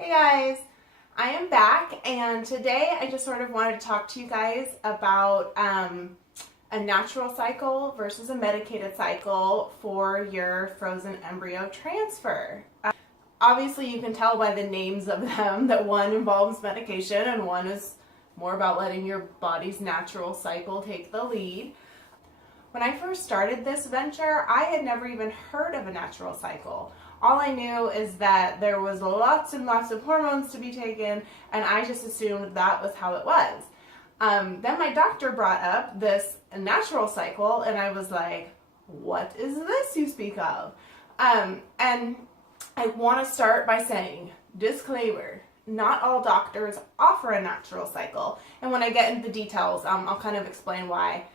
Hey guys, I am back, and today I just sort of wanted to talk to you guys about a natural cycle versus a medicated cycle for your frozen embryo transfer. Obviously you can tell by the names of them that one involves medication and one is more about letting your body's natural cycle take the lead. When I first started this venture, I had never even heard of a natural cycle. All I knew is that there was lots and lots of hormones to be taken, and I just assumed that was how it was. Then my doctor brought up this natural cycle, and I was like, what is this you speak of? And I want to start by saying, disclaimer, not all doctors offer a natural cycle. And when I get into the details, I'll kind of explain why.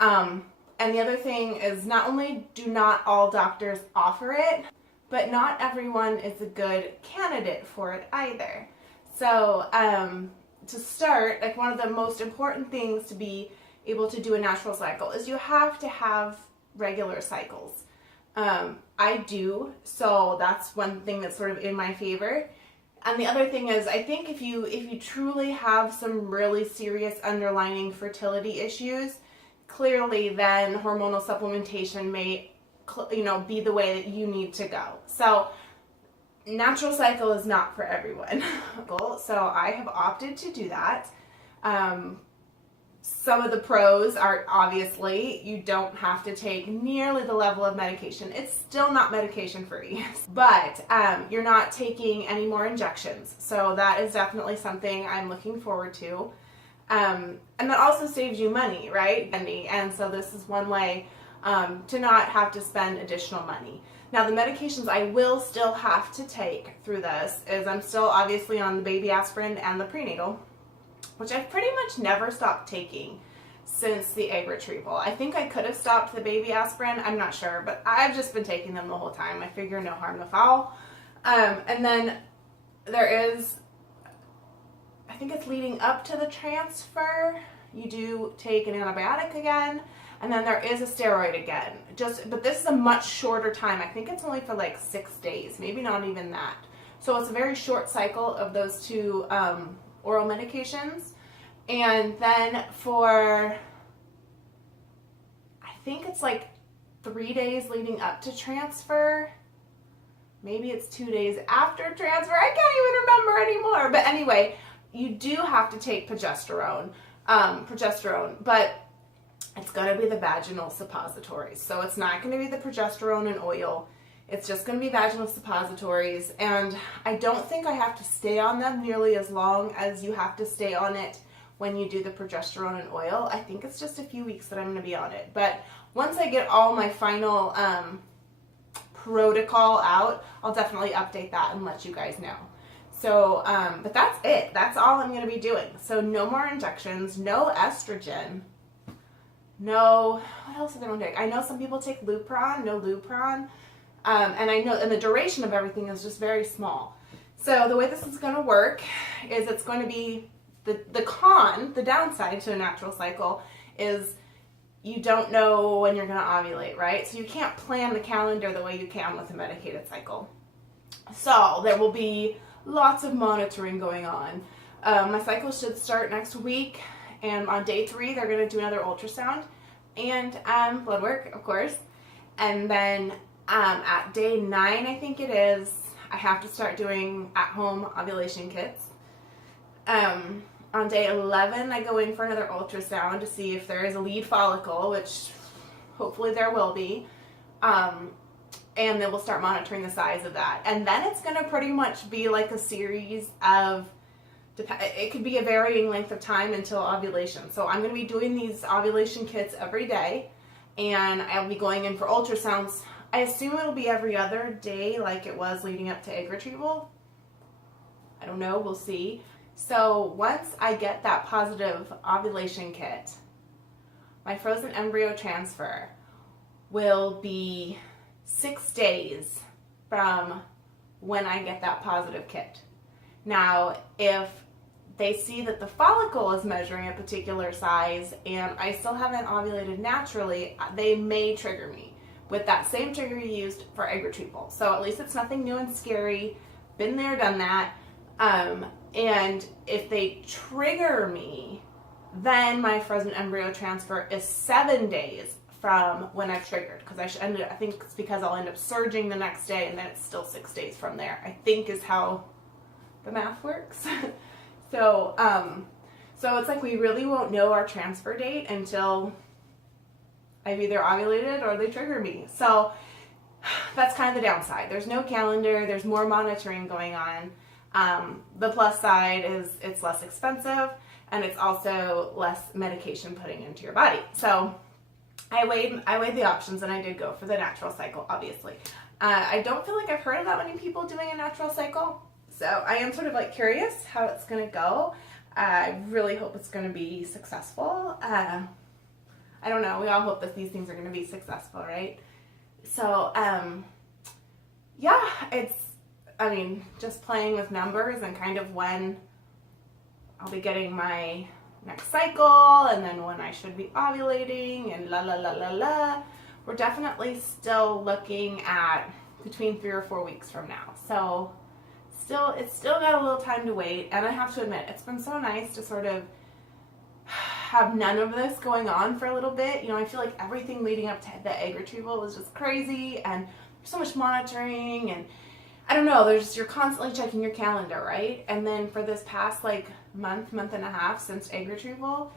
And the other thing is, not only do not all doctors offer it, but not everyone is a good candidate for it either. So to start, like one of the most important things to be able to do a natural cycle is you have to have regular cycles. I do, so that's one thing that's sort of in my favor. And the other thing is, I think if you truly have some really serious underlying fertility issues, clearly then hormonal supplementation may be the way that you need to go. So natural cycle is not for everyone. So I have opted to do that. Some of the pros are obviously you don't have to take nearly the level of medication. It's still not medication free, but you're not taking any more injections. So that is definitely something I'm looking forward to. And that also saves you money, right? And so this is one way to not have to spend additional money. Now the medications I will still have to take through this is I'm still obviously on the baby aspirin and the prenatal, which I've pretty much never stopped taking since the egg retrieval. I think I could have stopped the baby aspirin, I'm not sure, but I've just been taking them the whole time. I figure no harm, no foul. And then there is, I think it's leading up to the transfer, you do take an antibiotic again, and then there is a steroid again. But this is a much shorter time. I think it's only for like 6 days, maybe not even that. So it's a very short cycle of those two oral medications. And then for, I think it's like 3 days leading up to transfer. Maybe it's 2 days after transfer. I can't even remember anymore. But anyway, you do have to take progesterone, but it's going to be the vaginal suppositories. So it's not going to be the progesterone and oil. It's just going to be vaginal suppositories. And I don't think I have to stay on them nearly as long as you have to stay on it when you do the progesterone and oil. I think it's just a few weeks that I'm going to be on it. But once I get all my final protocol out, I'll definitely update that and let you guys know. So, but that's it. That's all I'm going to be doing. So no more injections, no estrogen, no, what else is everyone doing? I know some people take Lupron, no Lupron, and I know, and the duration of everything is just very small. So the way this is going to work is it's going to be, the downside to a natural cycle is you don't know when you're going to ovulate, right? So you can't plan the calendar the way you can with a medicated cycle. So there will be lots of monitoring going on. My cycle should start next week, and on day 3 they're going to do another ultrasound and blood work, of course. And then at day 9, I think it is, I have to start doing at-home ovulation kits. On day 11 I go in for another ultrasound to see if there is a lead follicle, which hopefully there will be. And then we'll start monitoring the size of that. And then it's going to pretty much be like a series of, it could be a varying length of time until ovulation. So I'm going to be doing these ovulation kits every day, and I'll be going in for ultrasounds. I assume it'll be every other day like it was leading up to egg retrieval. I don't know, we'll see. So once I get that positive ovulation kit, my frozen embryo transfer will be 6 days from when I get that positive kit. Now, if they see that the follicle is measuring a particular size and I still haven't ovulated naturally, they may trigger me with that same trigger you used for egg retrieval. So at least it's nothing new and scary. Been there, done that. And if they trigger me, then my frozen embryo transfer is 7 days from when I've triggered, because I think it's because I'll end up surging the next day, and then it's still 6 days from there, I think is how the math works. So it's like we really won't know our transfer date until I've either ovulated or they trigger me. So that's kind of the downside. There's no calendar, there's more monitoring going on. The plus side is it's less expensive, and it's also less medication putting into your body. So I weighed the options, and I did go for the natural cycle, obviously. I don't feel like I've heard of that many people doing a natural cycle, so I am sort of like curious how it's going to go. I really hope it's going to be successful. I don't know. We all hope that these things are going to be successful, right? So, yeah, just playing with numbers and kind of when I'll be getting my next cycle, and then when I should be ovulating, and la la la la la. We're definitely still looking at between 3 or 4 weeks from now. So it's still got a little time to wait, and I have to admit, it's been so nice to sort of have none of this going on for a little bit. You know, I feel like everything leading up to the egg retrieval was just crazy, and there's so much monitoring, and I don't know, you're constantly checking your calendar, right? And then for this past like month and a half since egg retrieval,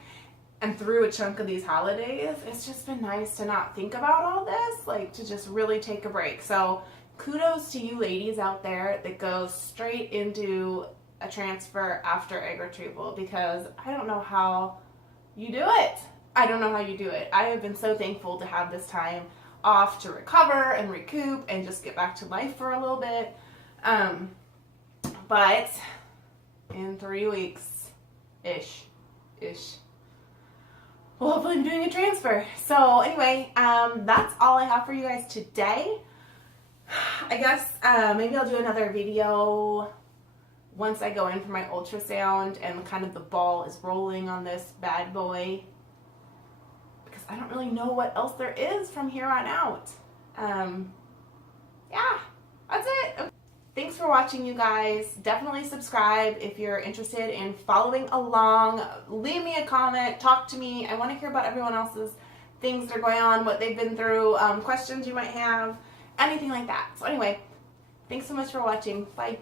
and through a chunk of these holidays, it's just been nice to not think about all this, like to just really take a break. So kudos to you ladies out there that go straight into a transfer after egg retrieval, because I don't know how you do it. I don't know how you do it. I have been so thankful to have this time off to recover and recoup and just get back to life for a little bit. But in 3 weeks ish, we'll hopefully be doing a transfer. So anyway, that's all I have for you guys today. I guess maybe I'll do another video once I go in for my ultrasound and kind of the ball is rolling on this bad boy, because I don't really know what else there is from here on out. Yeah, that's it. Thanks for watching, you guys. Definitely subscribe if you're interested in following along. Leave me a comment, talk to me. I want to hear about everyone else's things that are going on, what they've been through, questions you might have, anything like that. So anyway, thanks so much for watching. Bye.